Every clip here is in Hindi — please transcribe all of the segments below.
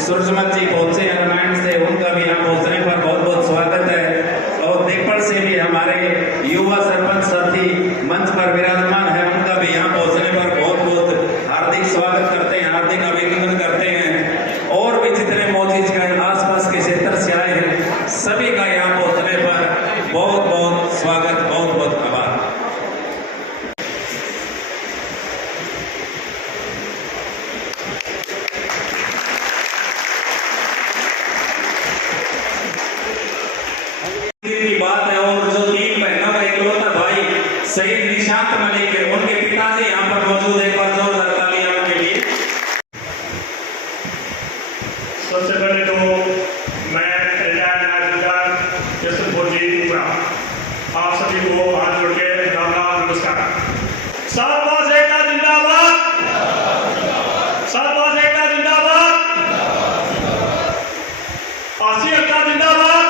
सूरजमल जी पहुंचे हैं रामायण से, उनका भी यहाँ पहुंचने पर बहुत बहुत स्वागत है। और देखपड़ से भी हमारे युवा सरपंच साथी मंच पर विराजमान है, उनका भी यहाँ पहुंचने पर बहुत बहुत हार्दिक स्वागत करते हैं, हार्दिक अभिनंदन करते हैं। और भी जितने मौजूद हैं आसपास के क्षेत्र से आए हैं, सभी का यहाँ पहुंचने पर बहुत बहुत स्वागत, बहुत बहुत आभार। बात है और जो 3 बहनों का इकलौता भाई शहीद निशांत मलिक है, उनके पिताजी यहाँ पर मौजूद है। एक बार जोरदार तालियां उनके लिए। सबसे पहले तो मैं आप सभी को हाथ जोड़ के राम राम नमस्कार। शाहबाज एकता जिंदाबाद, शाहबाज एकता जिंदाबाद, फांसी एकता जिंदाबाद,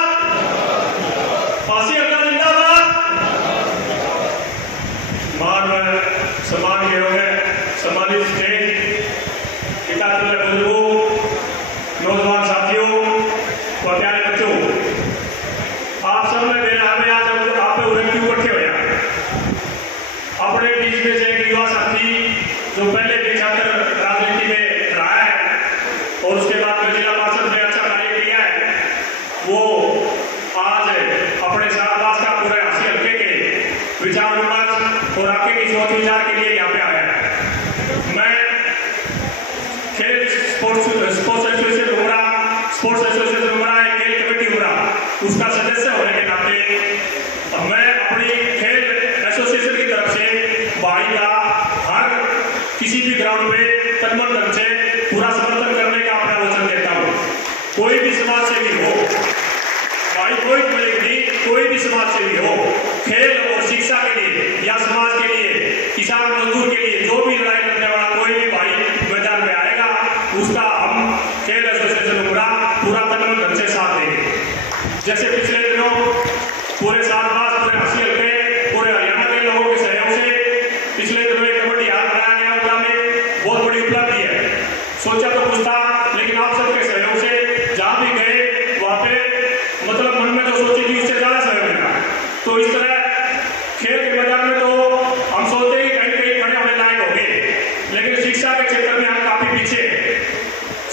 फांसी एकता जिंदाबाद। मान सम्मान के होंगे सम्मानित स्टेज पिता बुजुर्गों, नौजवान साथियों और प्यारे बच्चों, आप सब ने हमें आज आप क्यों इकट्ठे हो जाए। अपने बीच में से एक युवा साथी जो पहले भी छात्र राजनीति में रहा है और उसके बाद में जिला पार्षद में अच्छा कार्य किया है, वो आज अपने शाहबाज का पूरे हंसी हल्के के विचार विमर्श और आगे की सोच विचार के लिए यहाँ पे आया है। मैं स्पोर्ट्स एसोसिएशन उमरा है, खेल कमेटी उमरा, उसका सदस्य होने के नाते मैं अपनी खेल एसोसिएशन की तरफ से भाई का हर किसी भी ग्राउंड पे तनमन धन से पूरा समर्थन करने का अपना वचन देता हूँ। कोई भी समाज सेवी हो भाई, कोई नहीं, कोई भी समाज सेवी हो, खेल और शिक्षा के लिए या समाज के लिए, किसान मजदूर के लिए, जो भी लड़ाई लड़ने वाला कोई भी भाई मैदान में आएगा, उसका हम खेल एसोसिएशन उमरा पूरा तनमन धन से साथ देंगे। जैसे पिछले दिनों पूरे सातवास, पूरे हंसी हल्के, पूरे हरियाणा के लोगों के सहयोग से पिछले दिनों एक कबड्डी हाथ बनाया गया उमरा में, बहुत बड़ी उपलब्धि है। सोचा तो कुछ था, लेकिन आप सबके सहयोग से जहाँ भी गए वहाँ पे मतलब मन में जो सोची थी उससे ज्यादा सहयोग मिला। तो इस तरह खेल के मैदान में तो हम सोचते ही कहीं कहीं खड़े होने लायक हो गए, लेकिन शिक्षा के क्षेत्र में हम काफी पीछे,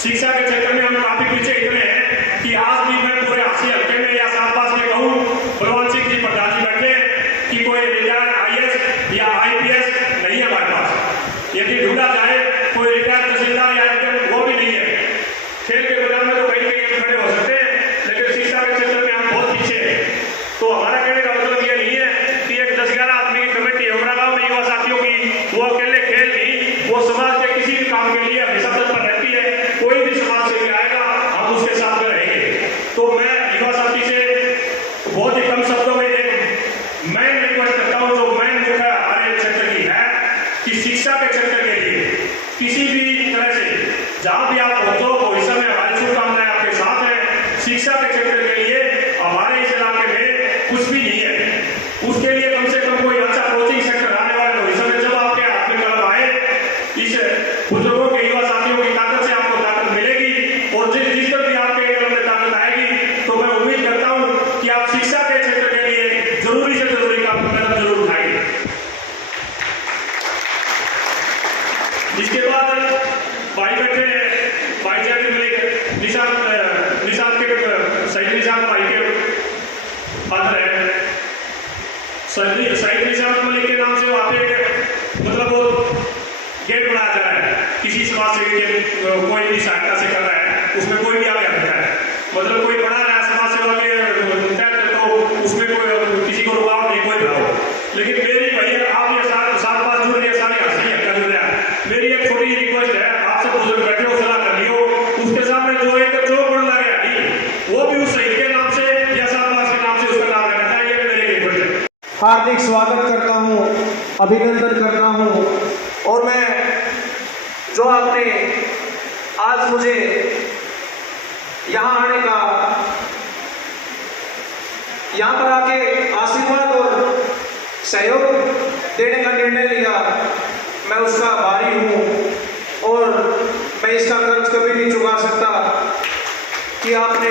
शिक्षा के क्षेत्र में हम काफी पीछे इतने हैं कि आज भी मैं पूरे हंसी हल्के में या सात पास में कहूँ, बलवंत सिंह जी प्रधान जी बैठे कि कोई रिटायर्ड आईएएस या आईपीएस नहीं है हमारे पास। यदि ढूंढा जाए कोई रिटायर्ड तहसीलदार या वो भी नहीं है। खेल के मैदान में तो कहीं कहीं खड़े हो सकते हैं, लेकिन शिक्षा के क्षेत्र में हम बहुत पीछे हैं। तो हमारा कहने का मतलब ये नहीं है कि एक 10-11 आदमी की कमेटी उमरा गांव में युवा साथियों की, वो अकेले खेल नहीं, वो समाज के किसी भी काम के लिए हमेशा तत्पर रहती है। कोई भी समाज से आएगा हम उसके साथ में रहेंगे। तो मैं युवा साथी से बहुत ही कम शब्दों में एक मैं रिक्वेस्ट करता हूँ, जो मैं मुख्य हमारे क्षेत्र की है कि शिक्षा के क्षेत्र के लिए किसी भी तरह से जहाँ भी आप पहुंचो, भविष्य में हमारी शुभकामनाएं आपके साथ है। शिक्षा के क्षेत्र के लिए हमारे इस इलाके में कुछ भी नहीं है, उसके लिए कम से कम कोई अच्छा कोचिंग सेंटर आने वाले भविष्य में जब आपके हाथ में कलम आए, इस बुजुर्गों के युवा साथियों की ताकत से आपको ताकत मिलेगी। और जिस तरह भी आपके कलम में ताकत आएगी, तो मैं उम्मीद करता हूँ कि आप शिक्षा के क्षेत्र के लिए जरूरी से जरूरी का कदम जरूर उठाएंगे। इसके बाद भाई बैठे, भाई जाके मिले निशांत के शहीद निशांत भाई के फादर है, शहीद निशांत मलिक के नाम से वहाँ पे मतलब वो गेट बनाया जा रहा है। किसी समाज सेवी के कोई भी सहायता से कर रहा है, उसमें कोई भी आगे रखता है, मतलब कोई बना रहा है समाज सेवा के तहत, तो उसमें कोई किसी को रुकावट नहीं, कोई भाव। लेकिन मेरी भैया आप ये साथ पास जुड़ रही है, सारी हंसी हल्का जुड़ रहा है। मेरी एक छोटी रिक्वेस्ट है, आपसे बुजुर्ग बैठे हो, सलाह कर लियो, उसके सामने जो एक जो गुण लगे वो भी उस शहीद के नाम से या सातवास के नाम से उसका नाम रखता है। ये मेरी रिक्वेस्ट है। हार्दिक स्वागत करता हूँ, अभिनंदन करता हूँ। और मैं जो आपने आज मुझे यहाँ आने का, यहाँ पर आके आशीर्वाद और सहयोग देने का निर्णय लिया, मैं उसका आभारी हूँ। और मैं इसका कर्ज कभी नहीं चुका सकता कि आपने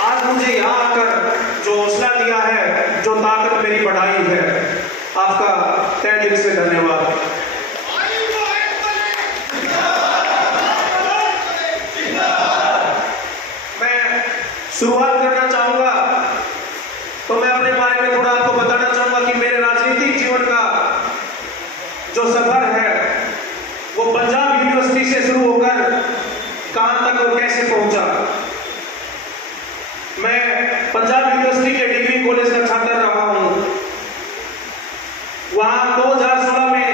आज मुझे यहाँ आकर जो हौसला दिया है, जो ताकत मेरी बढ़ाई है, आपका तहे दिल से धन्यवाद। मैं शुरुआत करना चाहूंगा, तो मैं अपने बारे में थोड़ा आपको बताना चाहूंगा कि मेरे राजनीतिक जीवन का जो सफर है वो पंजाब यूनिवर्सिटी से शुरू होकर कहां तक और कैसे पहुंचा। मैं पंजाब यूनिवर्सिटी के डिग्री कॉलेज का छात्र रहा हूं। वहां 2016 में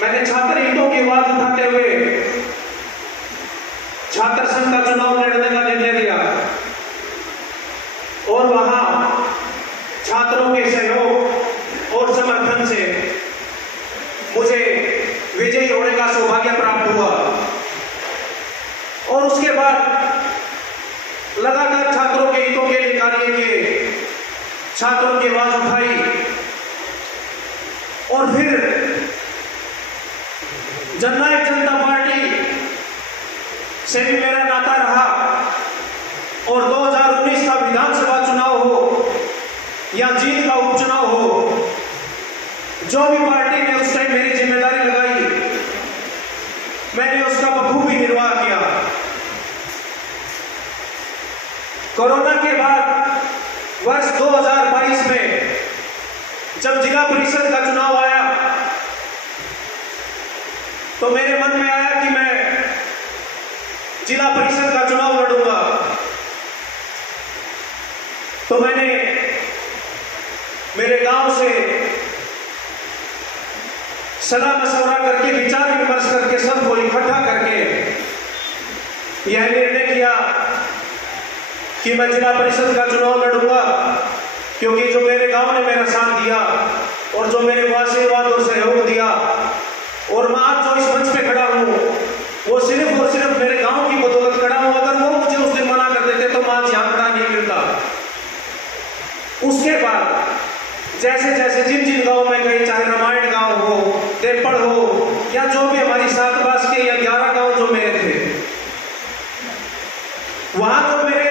मैंने छात्र हितों की आवाज उठाते हुए छात्र संघ का चुनाव लड़ने का निर्णय लिया, और वहां छात्रों के सहयोग और समर्थन से मुझे विजयी होने का सौभाग्य प्राप्त हुआ। और उसके बाद लगातार छात्रों के हितों के लिए कार्य किए, छात्रों की आवाज उठाई, और फिर जननायक जनता पार्टी से भी मेरा नाता रहा। और 2019 का विधानसभा चुनाव हो या जीत का उपचुनाव हो, जो भी पार्टी ने उस टाइम मेरी जिम्मेदारी लगाई, मैंने उसका बखूबी निर्वाह किया। कोरोना के बाद वर्ष 2022 में जब जिला परिषद का चुनाव आया, तो मेरे मन में आया कि मैं जिला परिषद का चुनाव लड़ूंगा, तो मैंने मेरे गांव से सलाह मशवरा करके, विचार विमर्श करके, सबको इकट्ठा करके यह निर्णय किया कि मैं जिला परिषद का चुनाव लड़ूंगा, क्योंकि जो मेरे गांव ने मेरा साथ दिया और जो मेरे को आशीर्वाद और सहयोग दिया, और मैं आज जो इस मंच पे खड़ा हूं वो सिर्फ और सिर्फ मेरे गांव की बदौलत खड़ा हूं। अगर वो मुझे उस दिन मना कर देते तो मैं आज यहां खड़ा नहीं मिलता। उसके बाद जैसे जैसे जिन जिन गांव में गए, चाहे रामायण गांव हो, देपड़ हो, या जो भी हमारी 7 बास के या 11 गांव जो मेरे थे, वहां जो मेरे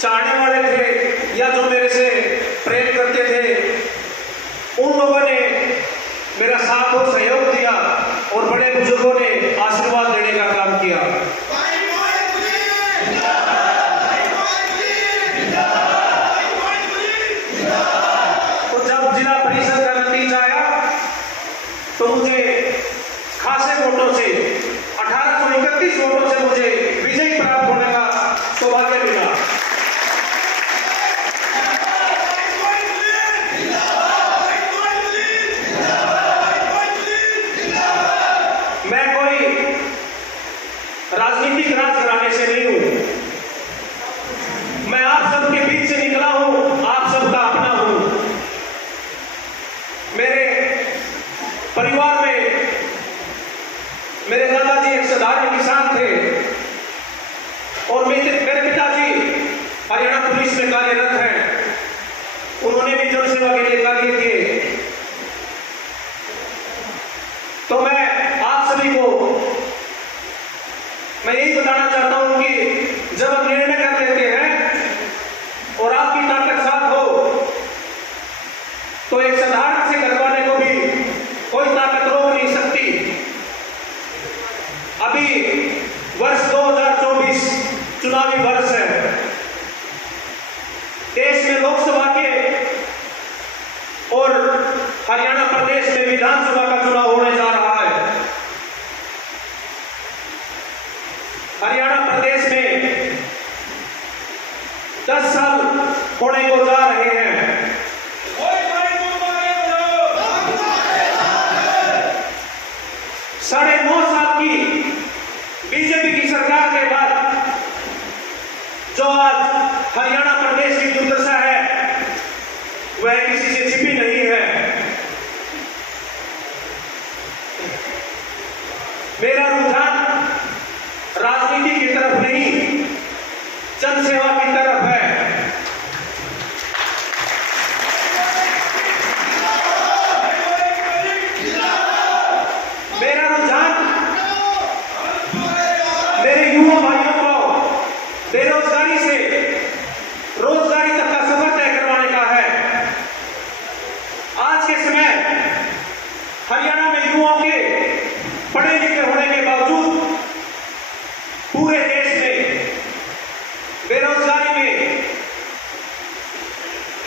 चाहने वाले थे या जो मेरे से प्रेम करते थे, उन लोगों ने मेरा साथ और सहयोग दिया और बड़े बुजुर्गों ने आशीर्वाद देने का काम किया। तो जब जिला परिषद का नतीजा आया तो मुझे खासे वोटों से, 1831 वोटों से मुझे विजयी प्राप्त होने का सौभाग्य मिला। मैं कोई राजनीतिक राजघराने से नहीं हूं, मैं आप सबके बीच से निकला हूं, आप सबका अपना हूं। मेरे परिवार में मेरे दादाजी एक साधारण किसान थे और मेरे पिताजी हरियाणा पुलिस में कार्यरत हैं। उन्होंने भी जनसेवा के लिए कार्य किए। तो मैं आप सभी को मैं यही बताना चाहता हूं कि जब हम निर्णय कर लेते हैं और आपकी ताकत साथ हो तो एक साधारण से करवाने को भी कोई ताकत रोक नहीं सकती। अभी वर्ष 2024 चुनावी वर्ष है। देश में लोकसभा के और हरियाणा प्रदेश में विधानसभा का चुनाव होने जा रहा है। हरियाणा प्रदेश में 10 साल होने को जा रहे हैं। 9.5 साल की बीजेपी की सरकार के बाद जो आज हरियाणा प्रदेश की दुर्दशा है वह किसी से छिपी नहीं है। मेरा रुझान राजनीति की तरफ नहीं, जनसेवा की तरफ है। मेरा रुझान मेरे युवा भाइयों को बेरोजगारी से रोजगारी तक का सफर तय करवाने का है। आज के समय हरियाणा में युवाओं के पढ़े लिखे होने के बावजूद पूरे देश में बेरोजगारी में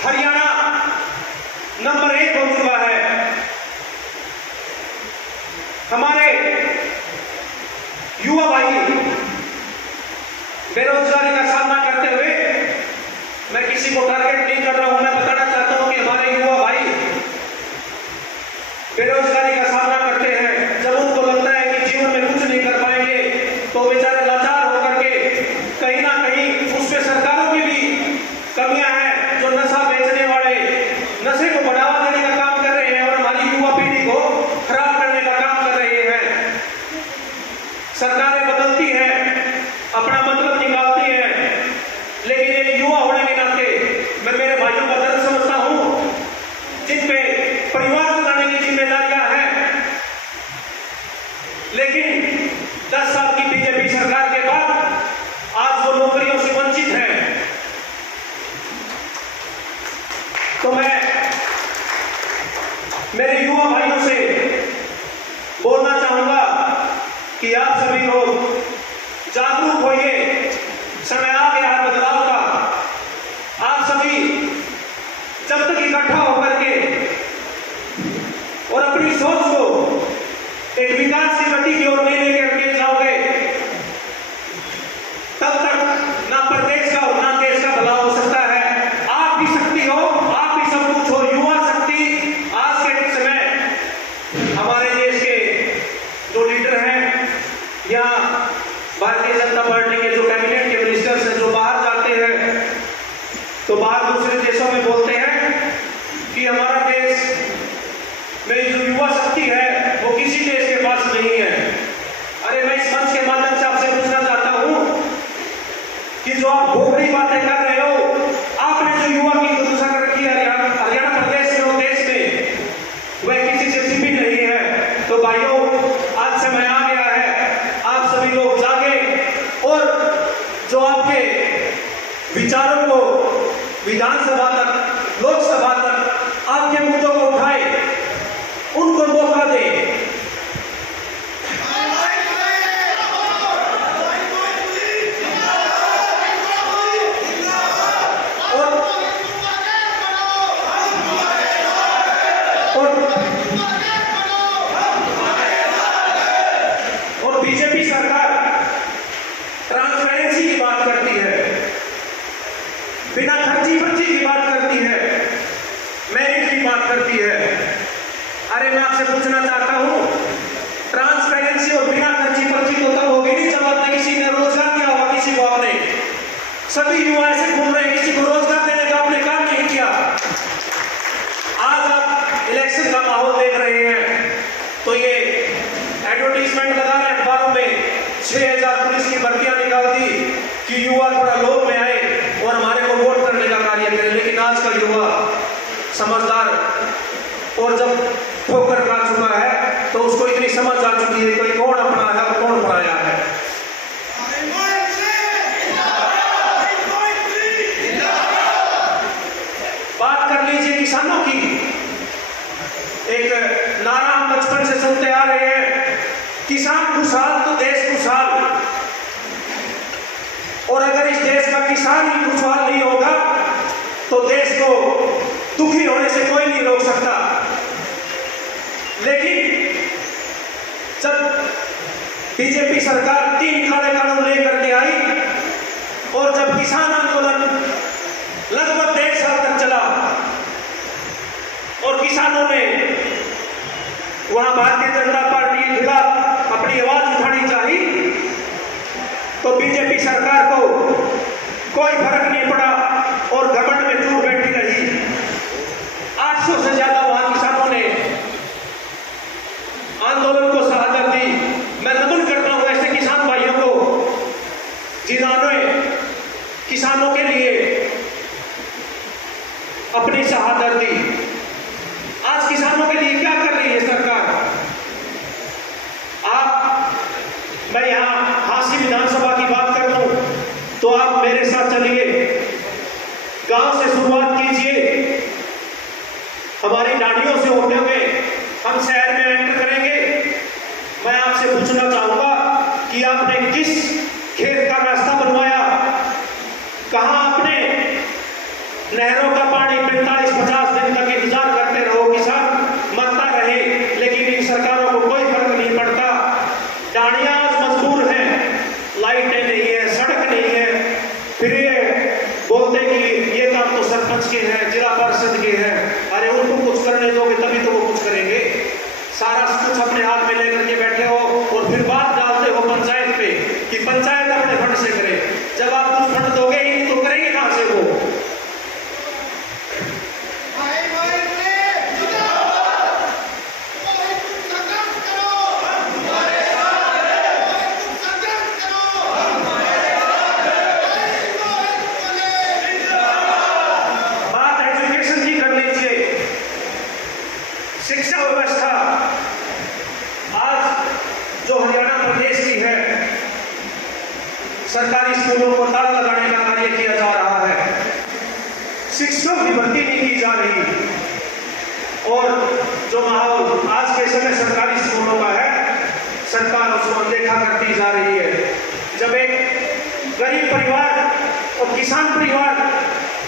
हरियाणा नंबर 1 हो चुका है। हमारे युवा भाई बेरोजगारी का सामना करते हुए, मैं किसी को टारगेट नहीं कर रहा हूं, मैं बताना चाहता हूं कि हमारे युवा भाई बेरोजगारी का सामना करते हैं। जब उनको लगता है कि जीवन में कुछ नहीं कर पाएंगे तो बेचारे लाचार होकर के कहीं ना कहीं उसमें सरकारों की भी कमियां हैं, जो नशा बेचने वाले नशे को बढ़ावा देने का काम कर रहे हैं और हमारी युवा पीढ़ी को खराब करने का काम कर रहे हैं। सरकारें बदलती हैं, अपना मतलब निकालती हैं, लेकिन एक युवा होने के नाते मैं मेरे भाइयों का दर्द समझता हूं, जिन पे परिवार चलाने की जिम्मेदारियां हैं। लेकिन 10 साल की बीजेपी सरकार के बाद आज वो नौकरियों से वंचित हैं। तो मैं मेरे युवा भाइयों से बोलना चाहूंगा कि आप सभी लोग जागरूक होइए, समय आ गया है बदलाव का। आप सभी जब तक इकट्ठा होकर के और अपनी सोच को एक विकास की गति की ओर नहीं लेकर के जाओगे, हमारे देश के जो लीडर हैं या भारतीय जनता पार्टी के जो कैबिनेट के मिनिस्टर्स हैं जो बाहर जाते हैं तो बाहर दूसरे देशों में बोलते हैं कि हमारा देश में जो युवा शक्ति है वो किसी देश के पास नहीं है। अरे मैं इस मंच के माध्यम से आपसे पूछना चाहता हूं कि जो आप खोखली बातें कर रहे हो, आपने जो युवा की दुर्दशा कर रखी है हरियाणा प्रदेश में और देश में, वह किसी से छिपी नहीं है। तो भाइयों, आज समय आ गया है, आप सभी लोग जागे और जो आपके विचारों को विधानसभा तक, लोकसभा तक आपके मुद्दों को उठाए, उनको मौका दें। और बीजेपी सरकार ट्रांसपेरेंसी की बात करती है, बिना खर्ची पर्ची की बात करती है, मेरिट की बात करती है। अरे मैं आपसे पूछना चाहता हूं, ट्रांसपेरेंसी और बिना खर्ची पर्ची तो तब होगी नहीं जब आपने किसी ने रोजगार दिया होगा, किसी को आपने। सभी युवा ऐसे घूम रहे हैं, किसी को रोजगार देने का आपने काम नहीं किया। आज आप इलेक्शन का माहौल देख रहे हैं तो ये एडवर्टीजमेंट लगा रहे हैं अखबारों में, 6000 पुलिस की भर्तियां निकाल दी कि युवा थोड़ा लोभ में आए और हमारे को वोट करने का कार्य करें। लेकिन आज का युवा समझदार, और जब ठोकर खा चुका है तो उसको इतनी समझ आ चुकी है कि कौन अपना है और कौन पराया है। बात कर लीजिए किसानों की। एक नारा हम बचपन से सुनते आ रहे हैं, किसान खुशहाल तो देश खुशहाल। और अगर इस देश का किसान ही खुशहाल नहीं होगा तो देश को दुखी होने से कोई नहीं रोक सकता। लेकिन जब बीजेपी सरकार 3 काले कानून लेकर के आई और जब किसान आंदोलन लगभग 1.5 साल तक चला और किसानों ने वहां भारतीय जनता पार्टी के खिलाफ अपनी आवाज उठानी चाहिए तो बीजेपी सरकार को कोई फर्क नहीं पड़ा और घमंड में चूर बैठी रही। 800 से ज्यादा वहां किसानों ने आंदोलन को शहादत दी। मैं नमन करता हूं ऐसे किसान भाइयों को जिन्होंने किसानों के लिए अपनी शहादत दी। आज किसानों के लिए क्या कर रही है सरकार? मैं यहां हांसी विधानसभा की बात कर दूं तो आप मेरे साथ चलिए, गांव से शुरुआत कीजिए, हमारी डांडियों से होते हुए हम शहर में एंटर करेंगे। मैं आपसे पूछना चाहूंगा कि आपने किस खेत का रास्ता बनवाया, कहां आपने नहरों का पानी 45-50 दिन तक इंतजार करते रहो, किसान मरता रहे, लेकिन इन सरकारों को कोई फर्क नहीं पड़ता। डांडियां आज मजबूर हैं, लाइटें नहीं है, सड़क नहीं है, फिर ये बोलते कि ये काम तो सरपंच के हैं, जिला परिषद के हैं। अरे उनको कुछ करने दोगे तभी तो वो कुछ करेंगे। सारा कुछ अपने हाथ में लेकर के बैठे हो और फिर बात डालते हो पंचायत पे कि पंचायत अपने फंड से करे। जब आप कुछ फंड दोगे ही नहीं तो करेंगे कहां से वो? शिक्षा व्यवस्था आज जो हरियाणा प्रदेश की है, सरकारी स्कूलों को ताला लगाने का कार्य किया जा रहा है, शिक्षकों की भर्ती नहीं की जा रही। और जो माहौल आज के समय सरकारी स्कूलों का है, सरकार उसको अनदेखा करती जा रही है। जब एक गरीब परिवार और किसान परिवार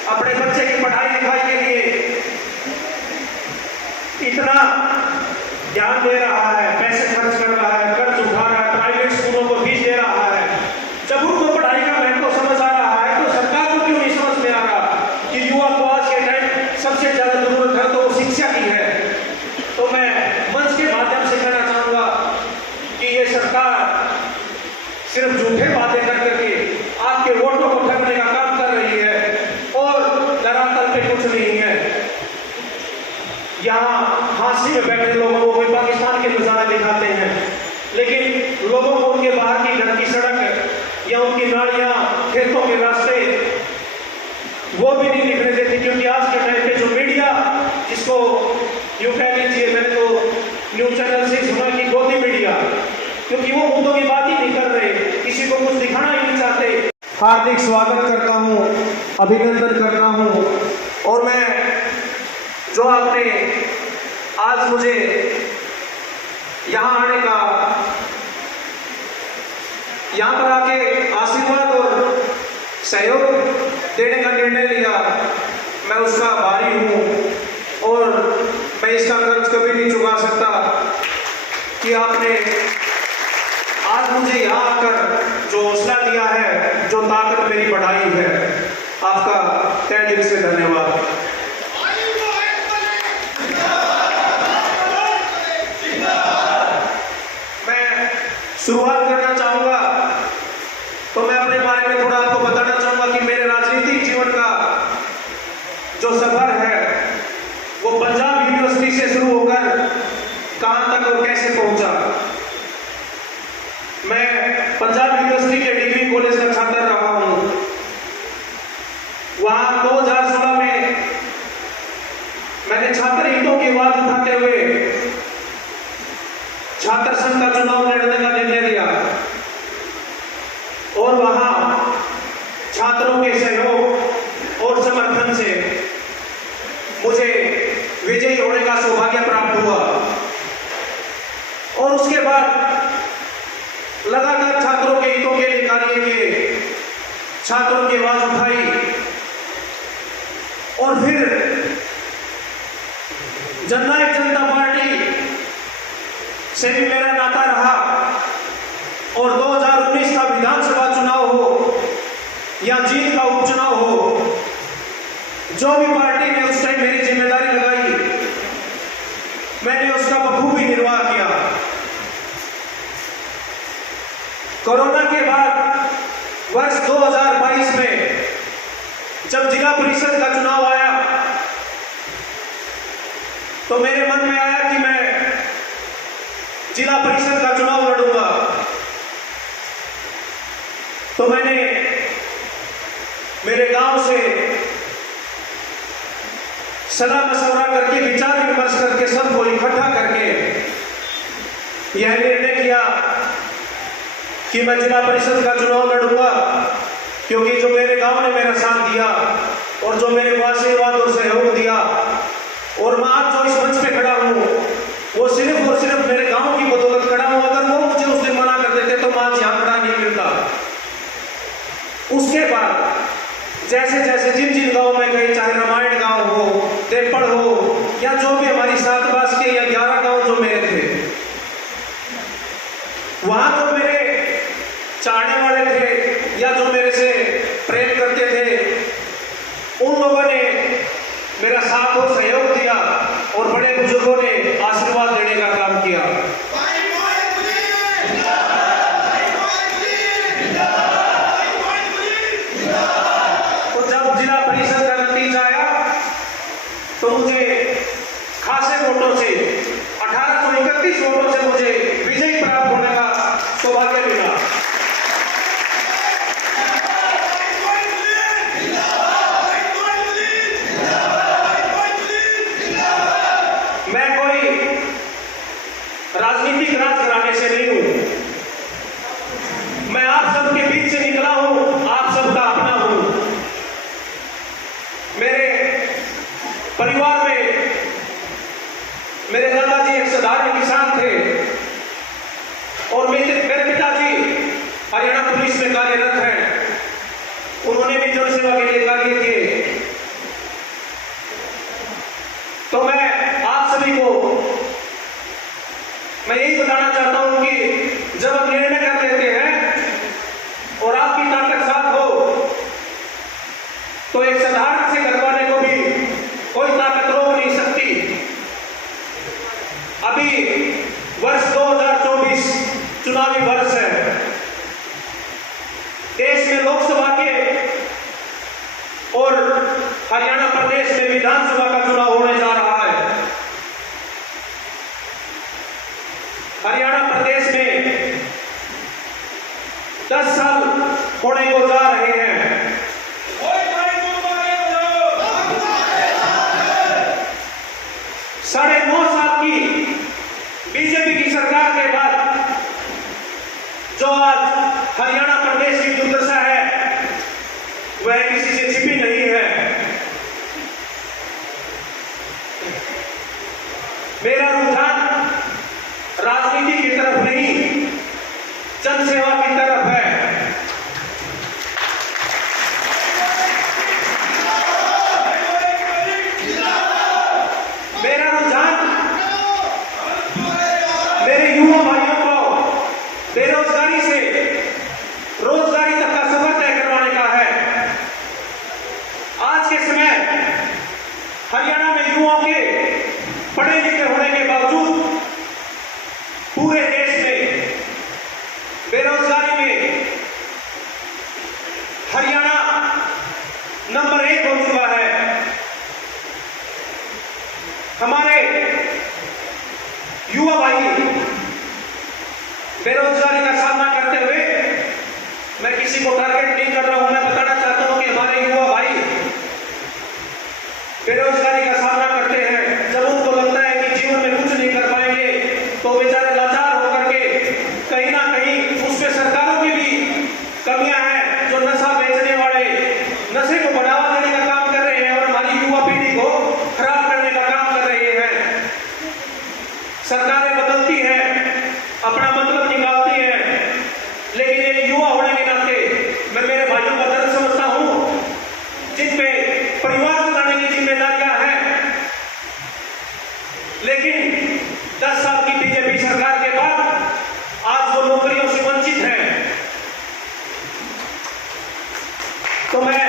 अपने बच्चे की पढ़ाई लिखाई के लिए इतना ध्यान दे रहा है, पैसे खर्च कर रहा है, कर्ज उठा रहा है, प्राइवेट स्कूलों को फीस दे रहा है, जब उनको पढ़ाई का महत्व समझ आ रहा है तो सरकार को क्यों नहीं समझ में आ रहा कि युवा को आज के टाइम सबसे ज्यादा जरूरत है तो वो शिक्षा की है। तो मैं मंच के माध्यम से सिर्फ झूठे वादे कर करके आपके वोटों को ठगने का काम कर रही है और धरातल पे कुछ नहीं है। यहाँ फांसी में बैठे लोगों को कोई पाकिस्तान के नजारे दिखाते हैं, लेकिन लोगों को उनके बाहर की घर की सड़क या उनकी नालियां, खेतों के रास्ते वो भी नहीं दिखने देती, क्योंकि आज के टाइम पे जो मीडिया, जिसको यूं कह लीजिए, मैंने तो न्यूज चैनल से सुना कि गोदी मीडिया, क्योंकि वो मुद्दों की बात ही नहीं कर रहे, किसी को कुछ दिखाना ही नहीं चाहते। हार्दिक स्वागत करता हूं, अभिनंदन करता हूं, और मैं जो आपने आज मुझे यहाँ आने का, यहाँ पर आके आशीर्वाद और सहयोग देने का निर्णय लिया, मैं उसका आभारी हूँ और मैं इसका कर्ज कभी नहीं चुका सकता कि आपने आज मुझे यहाँ आकर जो हौसला दिया है, जो ताकत मेरी बढ़ाई है। आपका तहे दिल से धन्यवाद। मैं शुरुआत करना चाहूंगा तो मैं अपने बारे में थोड़ा आपको बताना चाहूंगा कि मेरे राजनीतिक जीवन का जो सफर है वो पंजाब यूनिवर्सिटी से शुरू होकर कहां तक और कैसे पहुंचा। मैं पंजाब यूनिवर्सिटी के डिग्री कॉलेज का छात्र रहा हूं। वहां 2016 में मैंने छात्र हितों की आवाज उठाते हुए छात्र संघ का चुनाव लड़ने का निर्णय लिया और वहां छात्रों के सहयोग और समर्थन से मुझे विजयी होने का सौभाग्य प्राप्त हुआ। और उसके बाद लगातार छात्रों के हितों के लिए कार्य किए, छात्रों की आवाज उठाई, और फिर जननायक जनता पार्टी से भी मेरा नाता रहा। और 2019 का विधानसभा चुनाव हो या जीत का उपचुनाव हो, जो भी पार्टी ने उस टाइम मेरी जिम्मेदारी लगाई, मैंने उसका बखूबी निर्वाह किया। कोरोना के बाद वर्ष 2022 में जब जिला परिषद का चुनाव आया तो मेरे मन में आया कि मैं जिला परिषद का चुनाव लड़ूंगा। तो मैंने मेरे गांव से सलाह मशवरा करके, विचार विमर्श करके, सबको इकट्ठा करके यह निर्णय किया कि मैं जिला परिषद का चुनाव लड़ूंगा, क्योंकि जो मेरे गांव ने मेरा साथ दिया और जो मेरे को आशीर्वाद और सहयोग दिया, और मैं आज जो इस मंच पे खड़ा हूं वो सिर्फ और सिर्फ मेरे गांव की बदौलत खड़ा हूं। अगर वो मुझे उस दिन मना कर देते तो मैं आज यहां खड़ा नहीं मिलता। उसके बाद जैसे जैसे जिन जिन गांव में गए, चाहे रामायण गांव हो, देपड़ हो, या जो भी हमारी 7 पास के या 11 गांव जो मेरे थे, वहां जो मेरे चाहने वाले थे या जो मेरे से प्रेम करते थे, उन लोगों ने मेरा साथ और सहयोग दिया और बड़े बुजुर्गों ने आशीर्वाद देने का काम किया। तो जब जिला परिषद का नतीजा आया तो मुझे खासे वोटों से, 1831 वोटों से मुझे विजय प्राप्त होने का सौभाग्य मिला। मैं कोई राजनीतिक राजघराने से नहीं हूं, मैं आप सबके बीच से निकला हूं, आप सबका अपना हूं। मेरे परिवार में मेरे दादाजी एक साधारण किसान थे और मेरे पिताजी हरियाणा पुलिस में कार्यरत हैं। उन्होंने भी जनसेवा के लिए कार्य किए। तो मैं आप सभी को मैं यही बताना चाहता हूं कि जब आप निर्णय कर लेते हैं और आपकी ताकत साथ हो तो एक साधारण से घर वाले को भी कोई ताकत रोक नहीं सकती। अभी वर्ष 2024 चुनावी वर्ष है हरियाणा प्रदेश में 10 साल होने को जा रहे हैं। 9.5 साल की बीजेपी की सरकार के बाद जो आज हरियाणा प्रदेश की दुर्दशा है वह किसी से छिपी नहीं है। मेरा रुझान राजनीति की तरफ नहीं, जनसेवा की तरफ है। मेरा रुझान मेरे युवा भाइयों को बेरोजगारी से रोजगारी तक का सफर तय करवाने का है। आज के समय हरियाणा में युवाओं के पढ़े लिखे होने के बावजूद पूरे देश में बेरोजगारी में हरियाणा नंबर 1 हो चुका है। हमारे युवा भाई बेरोजगारी का सामना करते हुए, मैं किसी को टारगेट नहीं कर रहा हूं, मैं बताना चाहता हूं कि हमारे युवा भाई बेरोजगारी का सामना करते हैं। जब उनको लगता है कि जीवन में कुछ नहीं कर पाएंगे तो बेचारे लाचार होकर के कहीं ना कहीं उसमें सरकारों की भी कमियां हैं, जो नशा बेचने वाले नशे को बढ़ावा देने का काम कर रहे हैं और हमारी युवा पीढ़ी को खराब करने का काम कर रहे हैं। सरकारें बदलती हैं, अपना मतलब निकालती हैं, लेकिन एक युवा होने के नाते मैं मेरे भाइयों का दर्द समझता हूं, जिनपे परिवार चलाने की जिम्मेदारियां हैं। लेकिन 10 साल की बीजेपी सरकार के बाद आज वो नौकरियों से वंचित हैं। तो मैं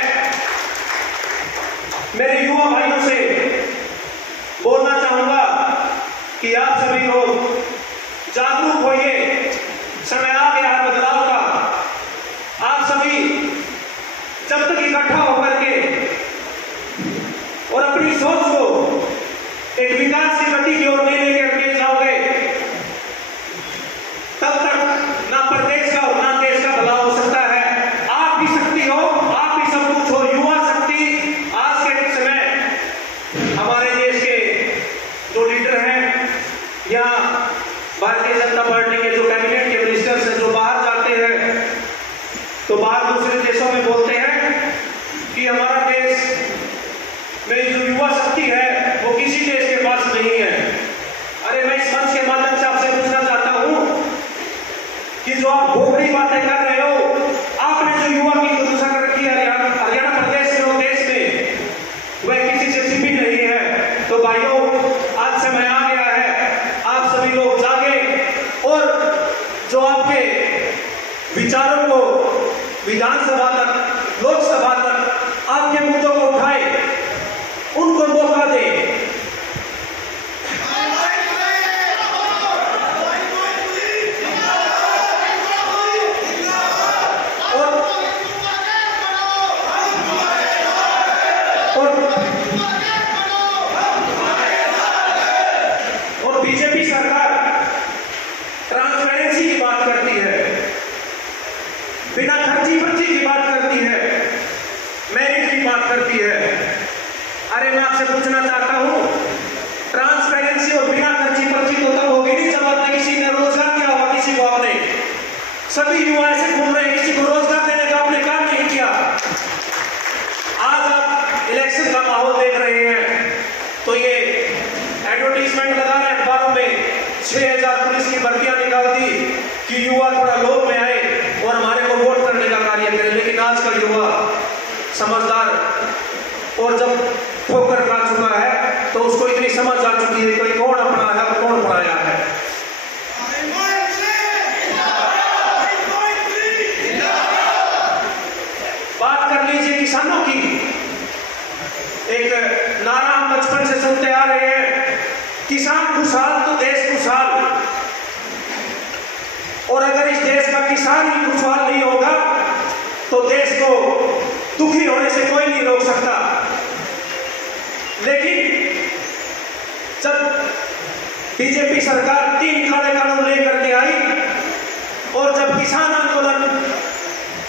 मेरे युवा भाइयों से बोलना चाहूंगा कि आप सभी लोग जागरूक होइए, समय आ गया है बदलाव का। आप सभी जब तक इकट्ठा होकर के और अपनी सोच को एक विकास की गति की ओर नहीं लेकर के जाओगे, तब तक ना प्रदेश का और ना देश का भला हो सकता है। आप भी शक्ति हो, आप भी सब कुछ हो, युवा शक्ति। आज के समय हमारे देश के जो लीडर हैं या भारतीय जनता पार्टी के जो कैबिनेट के मिनिस्टर्स हैं, जो बाहर जाते हैं तो बाहर दूसरे देशों में बोलते हैं कि हमारा देश में जो युवा शक्ति है वो किसी देश के पास नहीं है। अरे मैं इस मंच के माध्यम से आपसे पूछना चाहता हूं कि जो आप भोगड़ी बातें कर रहे हो, आपने जो युवा की दुर्दशा कर रखी है हरियाणा प्रदेश के और देश में, वह किसी से छिपी नहीं है। तो भाइयों, आज समय आ गया है, आप सभी लोग जागे और जो आपके विचारों को विधानसभा तक, लोकसभा तक आपके मुद्दों को उठाए, उनको मौका दें। और बीजेपी सरकार ट्रांसपेरेंसी की बात करती है, बिना खर्ची पर्ची की बात करती है, मेरिट की बात करती है। अरे मैं आपसे पूछना चाहता हूं, ट्रांसपेरेंसी और बिना खर्ची पर्ची तो तब होगी नहीं जब आपने किसी ने रोजगार दिया होगा, किसी को आपने। सभी युवा ऐसे घूम रहे हैं, किसी को रोजगार देने का आपने काम नहीं किया। आज आप इलेक्शन का माहौल देख रहे हैं तो ये एडवर्टीजमेंट लगा रहे हैं अखबारों में, 6000 पुलिस की भर्तियां निकाल दी कि युवा थोड़ा लोभ में आए और हमारे को वोट करने का कार्य करें। लेकिन आज का युवा समझदार, और जब ठोकर खा चुका है तो उसको इतनी समझ आ चुकी है कि कौन अपना है और कौन पराया है। बात कर लीजिए किसानों की। एक नारा हम बचपन से सुनते आ रहे हैं, किसान खुशहाल तो देश खुशहाल। और अगर इस देश का किसान ही खुशहाल नहीं होगा तो देश को दुखी होने से कोई नहीं रोक सकता। लेकिन जब बीजेपी सरकार 3 काले कानून लेकर के आई और जब किसान आंदोलन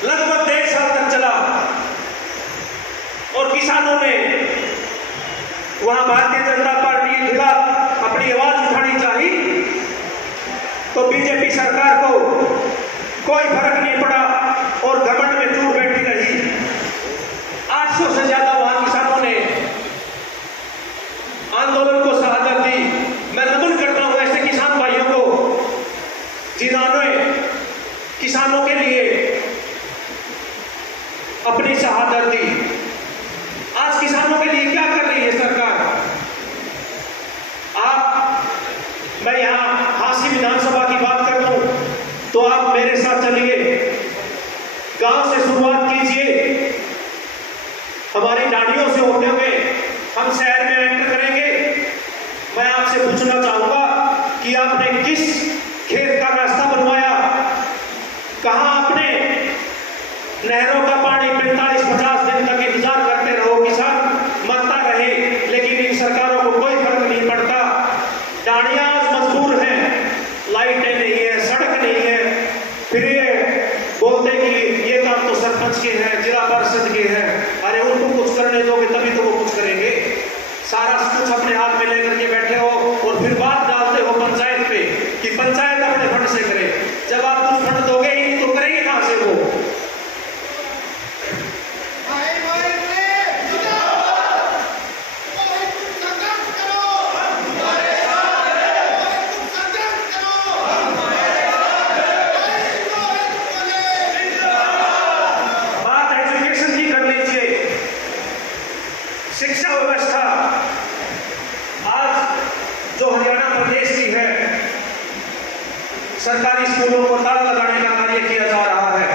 लगभग 1.5 साल तक चला और किसानों ने वहां भारतीय जनता पार्टी के खिलाफ अपनी आवाज उठानी चाहिए, तो बीजेपी सरकार को कोई फर्क नहीं पड़ा और घमंड में चूर बैठी रही। 800 से ज्यादा वहां किसानों ने आंदोलन को शहादत दी। मैं नमन करता हूं ऐसे किसान भाइयों को जिन्होंने किसानों के लिए अपनी शहादत दी। आज किसानों के लिए क्या कर रही है सरकार? मैं यहां हांसी विधानसभा की बात कर दूं तो आप मेरे साथ चलिए, गांव से शुरुआत कीजिए, हमारी डांडियों से होते हुए हम शहर में एंटर करेंगे। मैं आपसे पूछना चाहूंगा कि आपने किस खेत का रास्ता बनवाया, कहां आपने नहरों का पानी 45-50 दिन तक इंतजार करते रहो, किसान मरता रहे, लेकिन इन सरकारों को कोई फर्क नहीं पड़ता। डांडियां आज मजबूर हैं, लाइटें नहीं है, सड़क नहीं है, फिर ये बोलते कि ये काम तो सरपंच के हैं, जिला परिषद के हैं। अरे उनको कुछ करने दोगे तभी तो वो कुछ करेंगे। सारा कुछ अपने हाथ में लेकर के बैठे हो और फिर बात डालते हो पंचायत पे कि पंचायत अपने फंड से करे। जब आप कुछ फंड दोगे ही नहीं तो करेंगे कहां से वो? शिक्षा व्यवस्था आज जो हरियाणा प्रदेश की है, सरकारी स्कूलों को ताला लगाने का कार्य किया जा रहा है,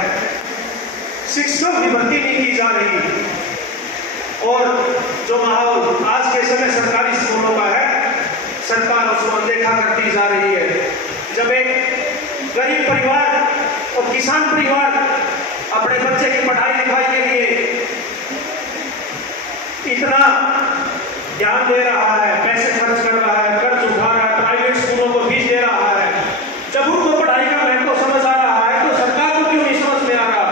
शिक्षकों की भर्ती नहीं की जा रही और जो माहौल आज के समय सरकारी स्कूलों का है, सरकार उसको अनदेखा करती जा रही है। जब एक गरीब परिवार और किसान परिवार अपने बच्चे की पढ़ाई लिखाई के लिए इतना ध्यान दे रहा है, पैसे खर्च कर रहा है, कर्ज उठा रहा है, प्राइवेट स्कूलों को फीस दे रहा है, जब उनको पढ़ाई का महत्व समझ आ रहा है तो सरकार को क्यों नहीं समझ में आ रहा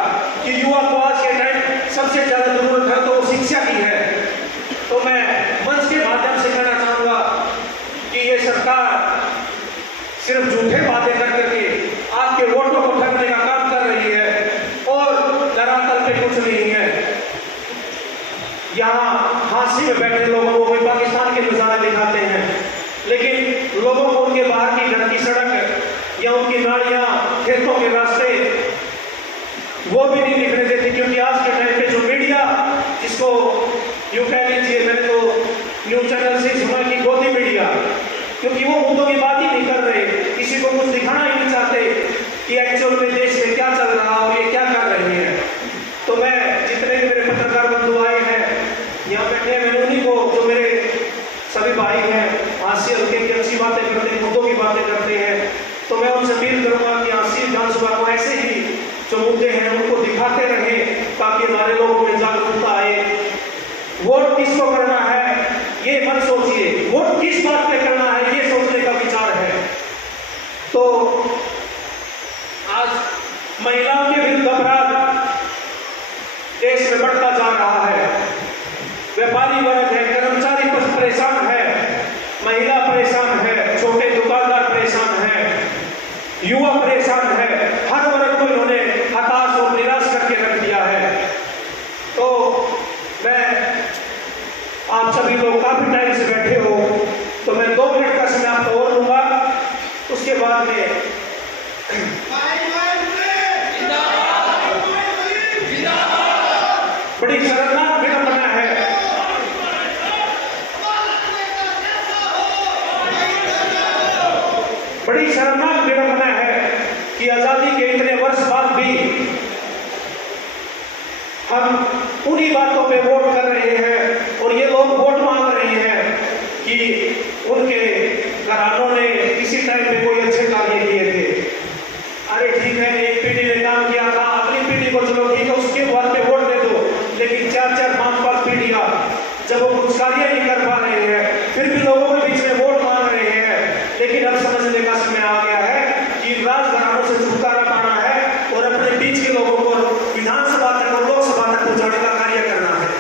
कि युवा को आज के टाइम सबसे ज्यादा जरूरत है तो वो शिक्षा की है। तो मैं मंच के माध्यम से कहना चाहूंगा कि ये सरकार सिर्फ झूठे वादे कर करके आपके वोटों को ठगने का काम कर रही है और धरातल पे कुछ नहीं है। यहाँ हांसी में बैठे लोगों को कोई पाकिस्तान के नजारे दिखाते हैं, लेकिन लोगों को उनके बाहर की घर की सड़क या उनकी नालियां, खेतों के रास्ते वो भी नहीं दिखने देते, क्योंकि आज के टाइम पे जो मीडिया, जिसको यूं कह लीजिए, मैंने तो न्यूज चैनल से सुना कि गोदी मीडिया, क्योंकि वो मुद्दों की बात ही नहीं कर रहे, किसी को कुछ दिखाना ही नहीं चाहते कि एक्चुअल में देश में क्या चल रहा और ये क्या कर रहे हैं। तो मैं जितने भी मेरे पत्रकार बंधु आए हैं यहाँ बैठे हैं, मैं उन्हीं को, जो मेरे सभी भाई हैं, हास्य हल्के की अच्छी बातें करते हैं, मुद्दों की बातें करते हैं, तो मैं उनसे अपील करूंगा कि हास्य विधानसभा को ऐसे ही जो मुद्दे हैं उनको दिखाते रहें ताकि हमारे लोगों में जागरूकता आए। वोट किसको करना है ये मत सोचिए, वोट किस बात पे करना है ये सोचने का विचार है। तो आज महिलाओं के विरुद्ध अपराध देश में बढ़ता जा रहा है। व्यापारी वर्ग है, कर्मचारी परेशान है, महिला परेशान है, छोटे दुकानदार परेशान है, युवा परेशान है, हर वर्ग को इन्होंने हताश और निराश करके रख दिया है। तो मैं, आप सभी लोग काफी टाइम से बैठे हो, तो मैं 2 मिनट का समय आपको और दूंगा, उसके बाद में बड़ी शर्मनाक विडंबना है, बड़ी शर्मनाक विडंबना है कि आजादी के इतने वर्ष बाद भी हम उन्हीं बातों पे वोट कर रहे हैं और ये लोग वोट मांग रहे हैं कि उनके घरानों ने किसी टाइम पे कोई अच्छे कार्य किए थे। अरे ठीक है, एक पीढ़ी ने काम किया था, अगली पीढ़ी को चलो ठीक है उसके बाद पे वोट दे दो, लेकिन 4-4, 5-5 पीढ़ियां जब वो कुछ कार्य नहीं कर पा रहे हैं फिर भी लोगों के बीच में वोट मांग रहे हैं, लेकिन हाथों से छुटकारा पाना है और अपने बीच के लोगों को विधानसभा तक और लोकसभा तक पहुंचाने का कार्य करना है।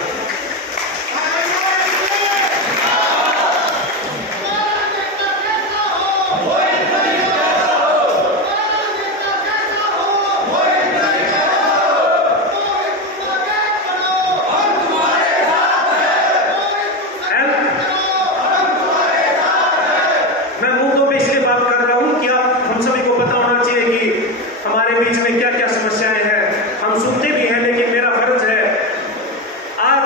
मैं मुद्दों पे इसलिए बात कर रहा हूं कि हम सभी को पता होना चाहिए कि हमारे बीच में क्या क्या समस्याएं हैं। हम सुनते भी हैं, लेकिन मेरा फर्ज है। आज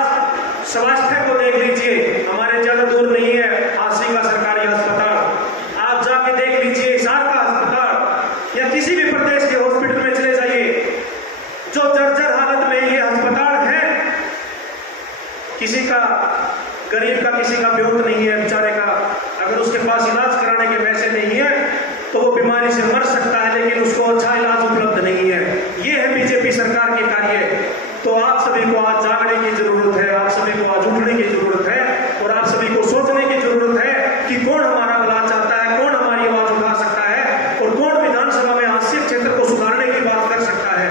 स्वास्थ्य को देख लीजिए, हमारे ज्यादा दूर नहीं है आसरी का सरकारी अस्पताल। आप जाके देख लीजिए हिसार का अस्पताल या किसी भी प्रदेश के हॉस्पिटल में चले जाइए, जो जर्जर हालत में ये अस्पताल है। किसी का गरीब का किसी का ब्योत नहीं है बेचारे का, अगर उसके पास इलाज कराने के पैसे नहीं है तो वो बीमारी से मर सकता है, लेकिन उसको अच्छा इलाज उपलब्ध नहीं है। ये है बीजेपी सरकार के कार्य। तो आप सभी को आज जागने की जरूरत है, आप सभी को आज उठने की जरूरत है और आप सभी को सोचने की जरूरत है कि कौन हमारा भला चाहता है, कौन हमारी आवाज उठा सकता है और कौन विधानसभा में हास्य क्षेत्र को सुधारने की बात कर सकता है।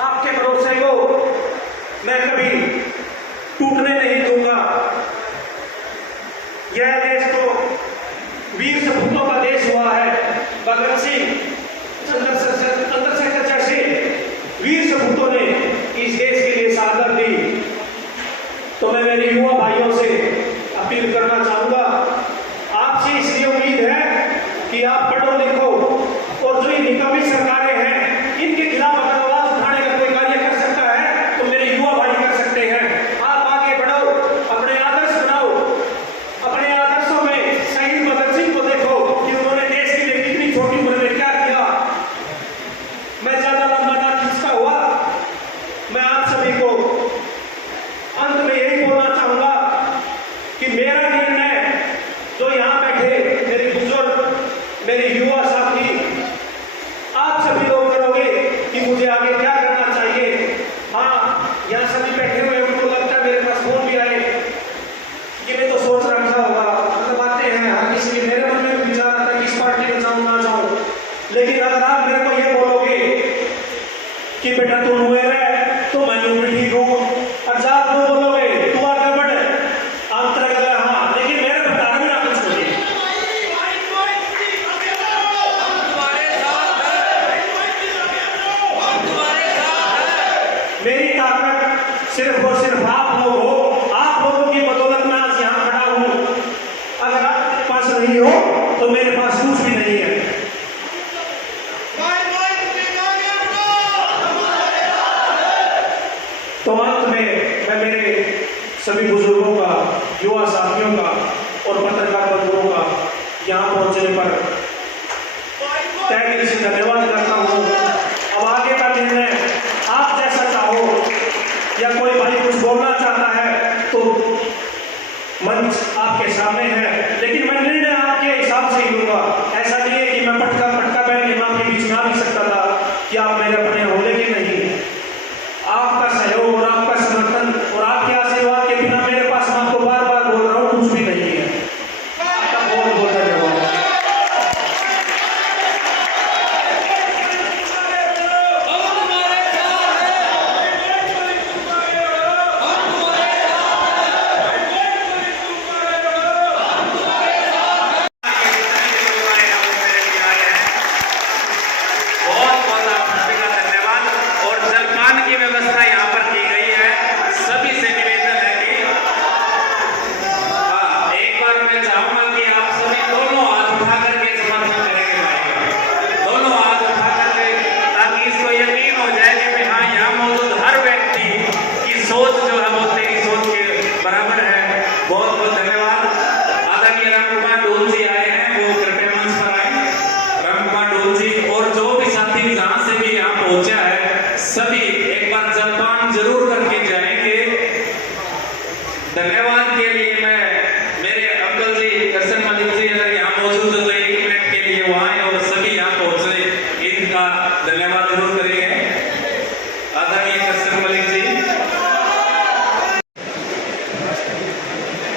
आपके भरोसे को मैं कभी टूटने नहीं दूंगा। यह देश तो वीर सपूतों का देश हुआ है। भगत सिंह, चंद्रशेखर जैसे वीर सपूतों ने इस देश के लिए शहादत दी। तो मैं मेरे युवा भाइयों से अपील करना चाहूंगा, आपसे इसलिए उम्मीद है कि आप पढ़ो लिखो और जो निकम्मी सरकारें हैं इनके खिलाफ अगर आवाज उठाने का कोई कार्य कर सकता है तो मेरे युवा भाई कर सकते हैं। आप आगे बढ़ो, अपने आदर्श बनाओ, अपने आदर्शों में शहीद भगत सिंह को देखो कि उन्होंने देश के लिए कितनी छोटी उम्र में क्या किया। मैं ज्यादा लंबा ना खिंचता हुआ मैं आप सभी को अंत में यही बोलना चाहूंगा कि मेरा निर्णय जो यहाँ बैठे मेरे बुजुर्ग, मेरे युवा साथी, आप सभी लोग करोगे कि मुझे आगे क्या करना चाहिए। हाँ, यहाँ सभी बैठे हुए उनको लगता है मेरे पास फोन भी आए कि मैं तो सोच रखा होगा, मतलब बातें हैं हर किसी के, मेरे मन में भी विचार आता है किस पार्टी में जाऊँ ना जाऊँ। लेकिन अगर आप मेरे को ये बोलोगे कि बेटा तू हुए रहे तो मैं भी ठीक हूँ, और जात को बोलोगे तू आगे बढ़, अंतर कर हाँ, लेकिन मेरे बता भी ना कुछ होगी। मेरी ताकत सिर्फ और सिर्फ आप लोग हो। आप लोगों की बदौलत मैं आज यहाँ खड़ा हूँ। अगर आपके पास नहीं हो तो मेरे पास कुछ भी नहीं है। तो अंत में मैं मेरे सभी बुजुर्गों का, युवा साथियों का और पत्रकार बंधुओं का यहाँ पहुंचने पर तहे दिल से धन्यवाद करता हूँ। अब आगे का निर्णय आप जैसा चाहो, या कोई भाई कुछ बोलना चाहता है तो मंच आपके सामने है, लेकिन मैं निर्णय आपके हिसाब से ही लूंगा। ऐसा नहीं है कि मैं पटका पहन के आपके बीच में आ नहीं सकता था कि आप मेरे अपने हो, लेकिन नहीं, आपका सहयोग और आपका समर्थन और आपके आशीर्वाद के बिना मेरे पास, मैं आपको बार बार बोल रहा हूँ, कुछ भी नहीं है। आपका बहुत बहुत धन्यवाद। सभी एक बार जलपान जरूर करके जाएंगे। धन्यवाद के लिए मैं मेरे अंकल जी करसन मलिक जी अगर यहाँ मौजूद हो तो 1 मिनट के लिए वहाँ आए और सभी यहाँ पहुंचे, इनका धन्यवाद जरूर करेंगे। आदरणीय करसन मलिक जी।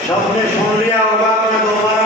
सबने सुन लिया होगा, मैं दोबारा